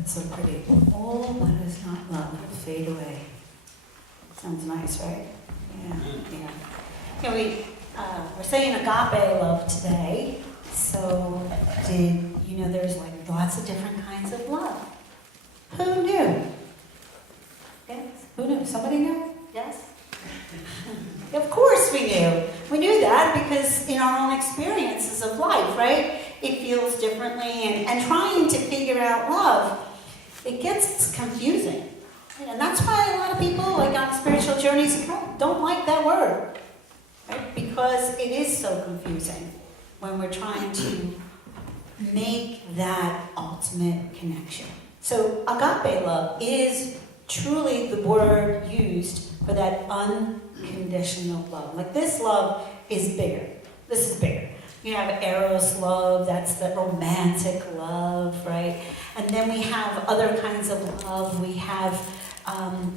That's so pretty. All that is not love will fade away. Sounds nice, right? Yeah. We're saying agape love today. So, did you know there's like lots of different kinds of love? Who knew? Yes? Who knew? Somebody knew? Yes? Of course we knew. We knew that because in our own experiences of life, right? It feels differently, and trying to figure out love, it gets confusing. And that's why a lot of people, like on spiritual journeys, don't like that word, right? Because it is so confusing when we're trying to make that ultimate connection. So agape love is truly the word used for that unconditional love. Like this love is bigger. This is bigger. You have eros love, that's the romantic love, right? And then we have other kinds of love. We have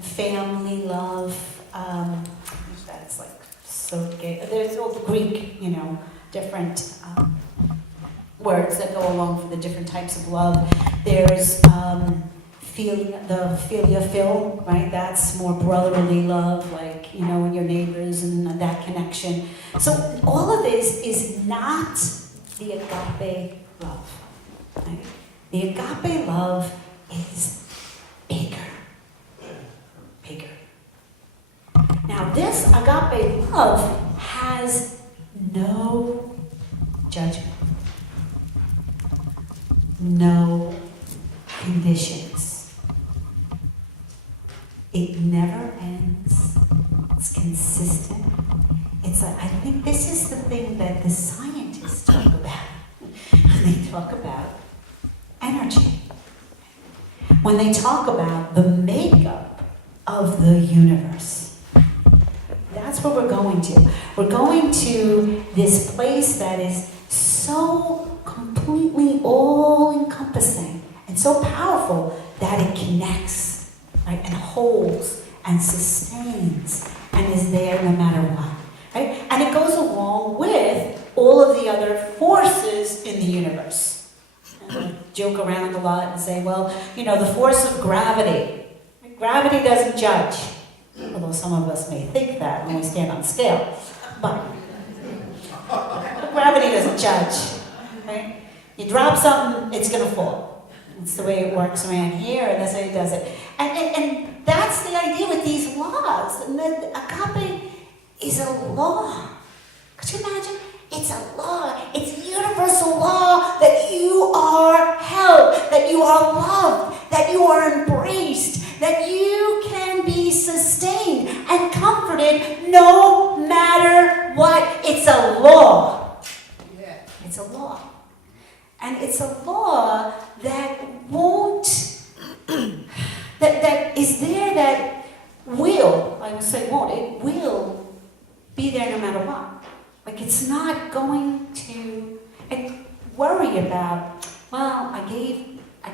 family love. That's like so gay. There's all the Greek, different words that go along for the different types of love. There's philia, right? That's more brotherly love, like, in your neighbors and that connection. So all of this is not the agape love, right? The agape love is bigger. Now this agape love has no judgment, no conditions. It never ends. It's consistent. It's like, I think this is the thing that the scientists talk about. They talk about energy. When they talk about the makeup of the universe. That's what we're going to. We're going to this place that is so completely all-encompassing and so powerful that it connects, right, and holds and sustains and is there no matter what, right? And it goes along with all of the other forces in the universe. And we joke around a lot and say, well, the force of gravity. Gravity doesn't judge, although some of us may think that when we stand on scale. But gravity doesn't judge, right? You drop something, it's going to fall. It's the way it works around here, and that's how it does it. And that's the idea with these laws. And then agape is a law. Could you imagine? It's a law. It's a universal law that you are held, that you are loved, that you are embraced, that you can be sustained and comforted no matter what. It's a law. Yeah. It's a law. And it's a law that won't, that is there, that will, I would say won't, it will be there no matter what. Like it's not going to worry about, well, I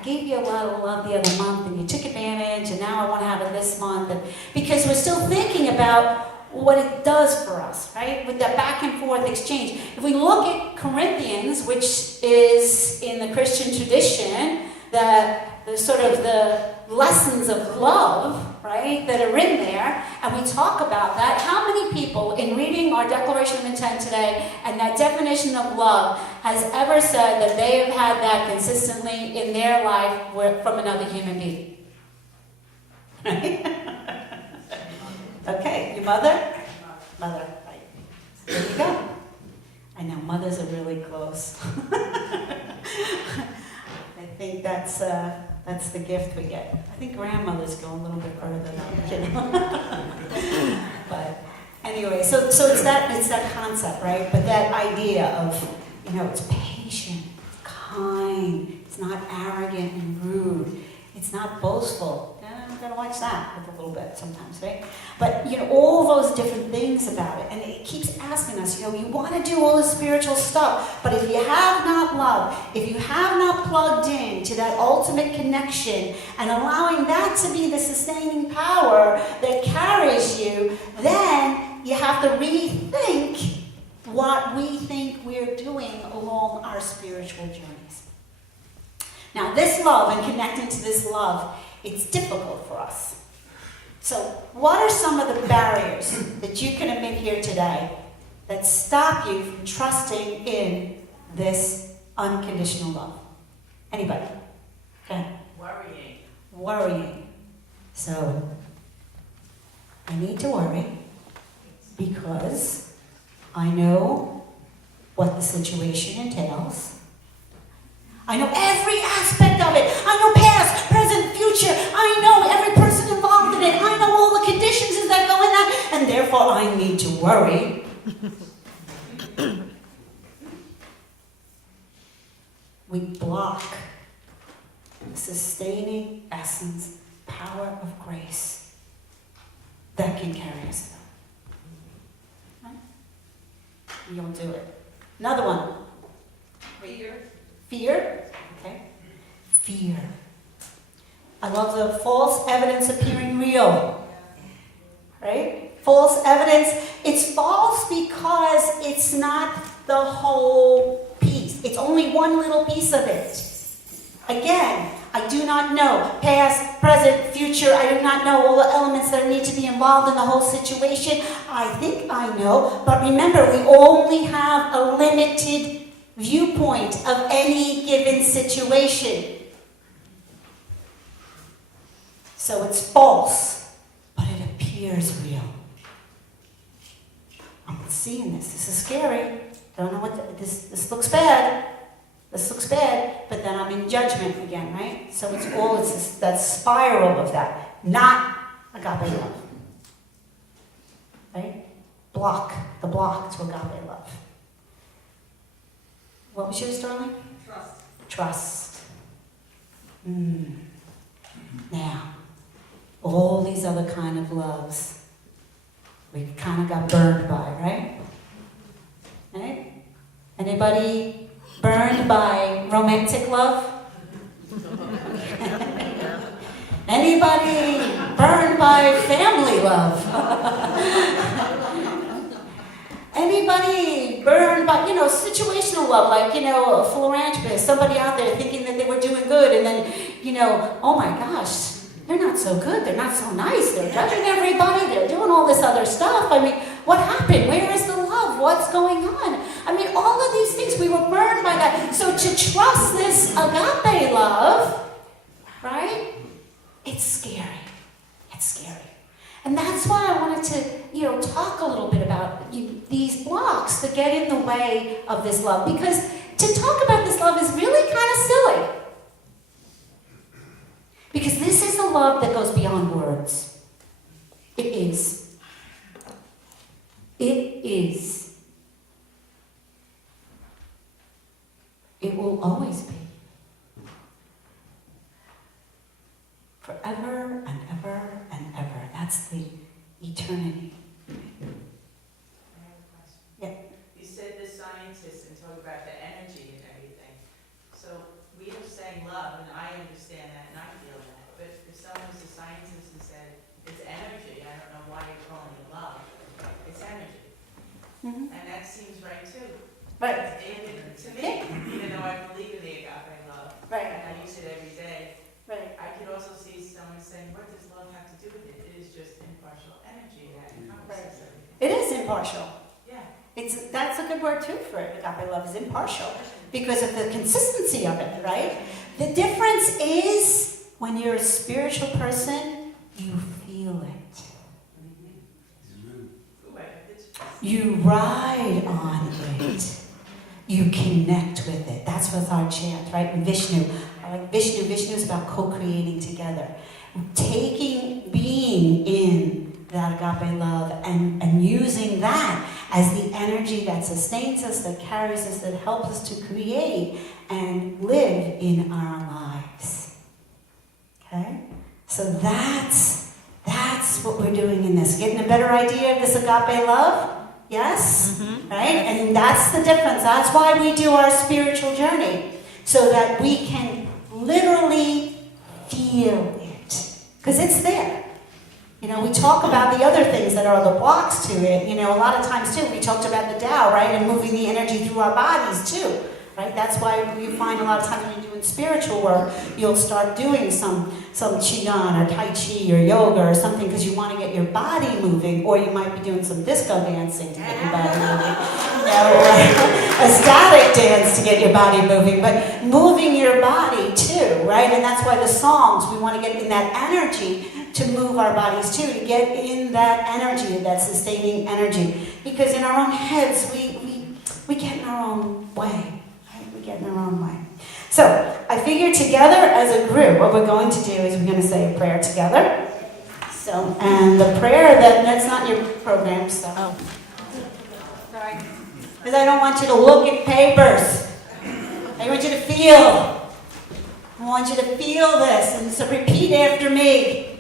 gave you a lot of love the other month and you took advantage and now I want to have it this month. Because we're still thinking about what it does for us, right? With that back and forth exchange. If we look at Corinthians, which is in the Christian tradition, the sort of the lessons of love, right, that are in there, and we talk about that. How many people in reading our Declaration of Intent today and that definition of love has ever said that they have had that consistently in their life from another human being? Okay, your mother? Mother, right. There you go. I know, mothers are really close. I think that's the gift we get. I think grandmothers go a little bit further than that. But anyway, so it's that concept, right? But that idea of, it's patient, it's kind, it's not arrogant and rude, it's not boastful. I'm going to watch that with a little bit sometimes, right? But, all those different things about it. And it keeps asking us, you want to do all the spiritual stuff, but if you have not loved, if you have not plugged in to that ultimate connection and allowing that to be the sustaining power that carries you, then you have to rethink what we think we're doing along our spiritual journeys. Now, this love and connecting to this love, it's difficult for us. So, what are some of the barriers that you can admit here today that stop you from trusting in this unconditional love? Anybody? Okay. Worrying. So, I need to worry because I know what the situation entails. I know every aspect of it. I know past, present, future. I know every person involved in it. I know all the conditions that go in that, and therefore I need to worry. We block the sustaining essence, power of grace that can carry us through. Right? We don't do it. Another one. Fear? Okay. Fear. I love the false evidence appearing real. Right? False evidence. It's false because it's not the whole piece. It's only one little piece of it. Again, I do not know past, present, future. I do not know all the elements that need to be involved in the whole situation. I think I know, but remember, we only have a limited viewpoint of any given situation. So it's false, but it appears real. I'm seeing this. This is scary. Don't know what this looks bad. This looks bad, but then I'm in judgment again, right? So it's that spiral of that, not agape love. Right? The block to agape love. What was yours, darling? Trust. Now, all these other kind of loves, we kind of got burned by, right? Right? Anybody burned by romantic love? Anybody burned by family love? Anybody burned by, situational love, like, a philanthropist, somebody out there thinking that they were doing good, and then, oh my gosh, they're not so good, they're not so nice, they're judging everybody, they're doing all this other stuff. I mean, what happened? Where is the love? What's going on? I mean, all of these things, we were burned by that. So to trust this agape love, right, it's scary. It's scary. And that's why I wanted to, talk a little bit about these blocks that get in the way of this love. Because to talk about this love is really kind of silly. Because this is a love that goes beyond words. It is. It is. It will always be. Forever and ever and ever. That's the eternity. Yeah. You said the scientists and talk about the energy and everything. So we are saying love, and I understand that and I feel that. But if someone was a scientist and said it's energy, I don't know why you're calling it love. It's energy. Mm-hmm. And that seems right too. Right. To me, even though I believe in the agape love, Right. and I use it every day, Right. I could also see someone saying, what does love have to do with it? It is just impartial energy that encompasses everything. It is impartial. Yeah. That's a good word too for it. Agape love is impartial because of the consistency of it, right? The difference is when you're a spiritual person, you feel it. You ride on it. You connect with it. That's what's our chant, right? And Vishnu. I like Vishnu. Vishnu is about co-creating together. Being in that agape love and using that as the energy that sustains us, that carries us, that helps us to create and live in our lives. Okay? So that's what we're doing in this. Getting a better idea of this agape love? Yes? Mm-hmm. Right? And that's the difference. That's why we do our spiritual journey. So that we can literally feel it. Because it's there. We talk about the other things that are the blocks to it. A lot of times too, we talked about the Tao, right? And moving the energy through our bodies too. right? That's why you find a lot of times when you're doing spiritual work, you'll start doing some qigong or tai chi or yoga or something because you want to get your body moving, or you might be doing some disco dancing to get your body moving, or a static dance to get your body moving, but moving your body too, right? And that's why the songs, we want to get in that energy to move our bodies too, to get in that energy, that sustaining energy. Because in our own heads, we get in our own way, right? We get in our own way. So, I figured together as a group, what we're going to do is we're going to say a prayer together. So, and the prayer, that's not your program, so. Oh. Sorry. Because I don't want you to look at papers. I want you to feel. I want you to feel this, and so repeat after me.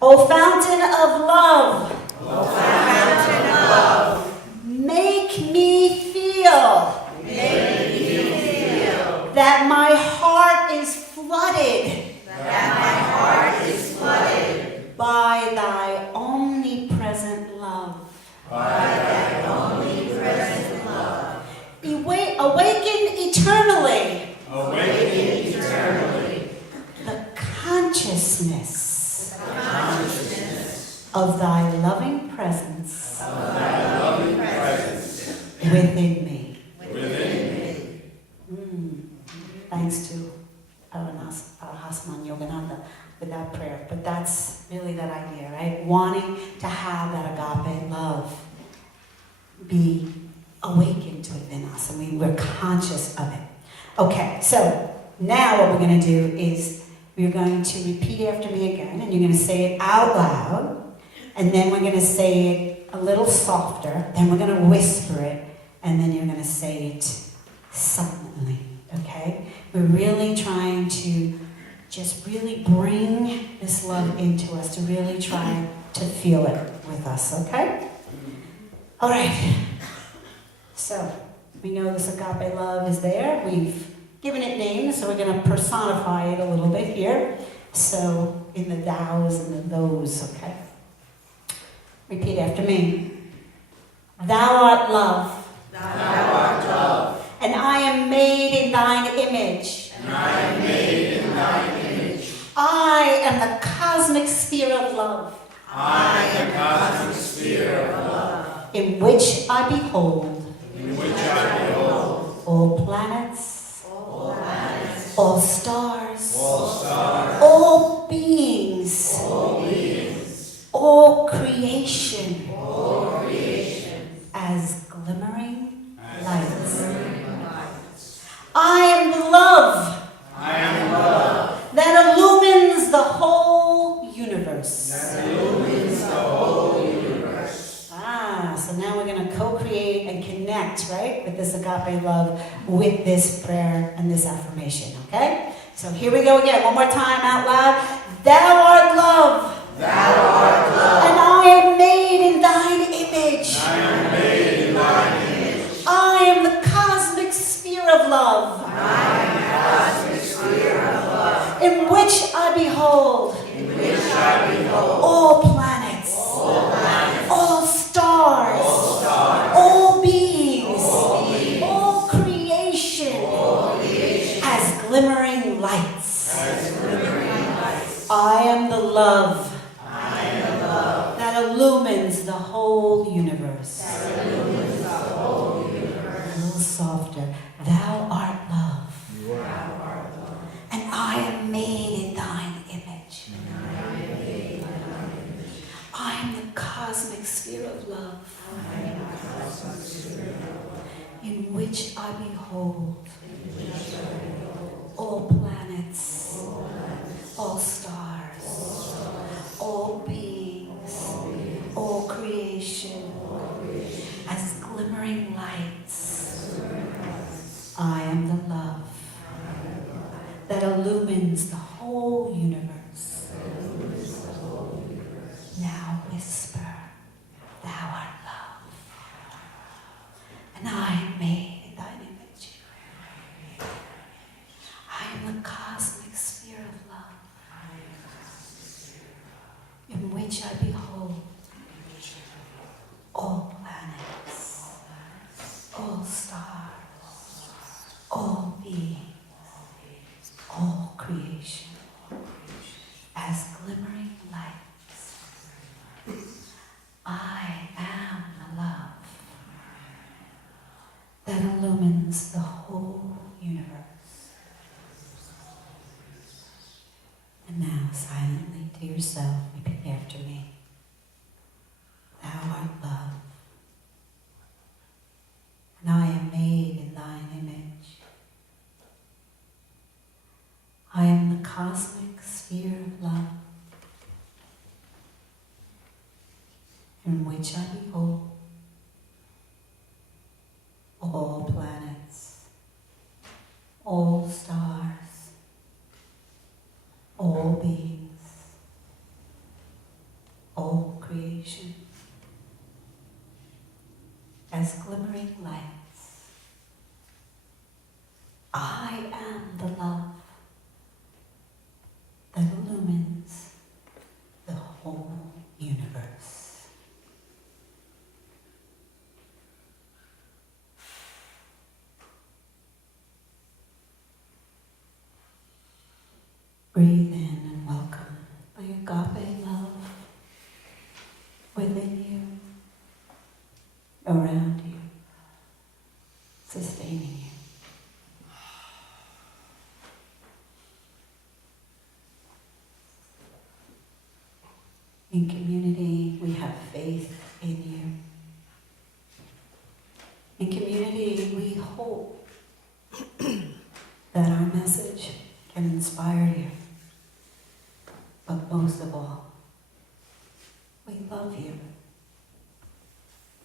O fountain of love. O fountain of love. Make me feel. Make me feel. That my heart is flooded. That my heart is flooded. By thy omnipresent love. By thy omnipresent love. Awaken eternally. Awaken eternally. The consciousness. Consciousness of thy loving presence. Of thy loving presence. Within me. Within me. Thanks to Hasman Yogananda with that prayer. But that's really that idea, right? Wanting to have that agape love be awakened within us, and we're conscious of it. Okay, so now what we're going to do is we're going to repeat after me again, and you're going to say it out loud, and then we're going to say it a little softer, then we're going to whisper it, and then you're going to say it silently, okay? We're really trying to just really bring this love into us, to really try to feel it with us, okay? All right. So, we know this agape love is there. We've given it names, so we're going to personify it a little bit here. So, in the thous and the those, okay? Repeat after me. Thou art love. Thou art love. And I am made in thine image. And I am made in thine image. I am the cosmic sphere of love. I am the cosmic sphere of love. In which I behold. In which I behold. All planets. All planets. All stars. All stars. All beings. All beings. All creation. All creation. As glimmering As lights. glimmering lights. I am the love. I am love. That illumines the whole universe. That illumines the whole universe. So now we're going to co-create and connect, right, with this agape love, with this prayer and this affirmation, okay? So here we go again, one more time out loud. Thou art love. Thou art love. And I am made in thine image. I am made in thine image. I am the cosmic sphere of love. I am the cosmic sphere of love. In which I behold. In which I behold. All planets. All planets. All stars. All stars. All beings. All beings. All creation. All creation. As glimmering lights. As glimmering lights. I am the love. I am love. That illumines the whole universe. That illumines the whole universe. A little softer. Thou art love. Thou art love. And I am made in thine image. And I am made in thine image. I am the cosmic sphere of love. I am the cosmic sphere of love. In which I behold. In which I behold. All planets. All planets. All stars. All stars. All beings. All beings. All creation. All creation. As glimmering lights. As glimmering lights. I am the love. I am love. That illumines the whole universe. That illumines the whole universe. Now whisper, thou art love. And I am made in thine image. I am the cosmic sphere of love. In which I behold all planets, all stars, creation as glimmering lights. I am the love that illumines the whole universe. And now, silently to yourself, repeat after me. Thou art love, and I am made in thine image. I am the cosmic sphere of love, in which I behold all planets, all stars, all beings, all creation, as glimmering lights. I am the love that illumines the whole universe. Breathe in and welcome the agape love within you, around you, sustaining you. In community, we have faith in you. In community, we hope that our message can inspire you. But most of all, we love you.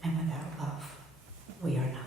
And without love, we are nothing.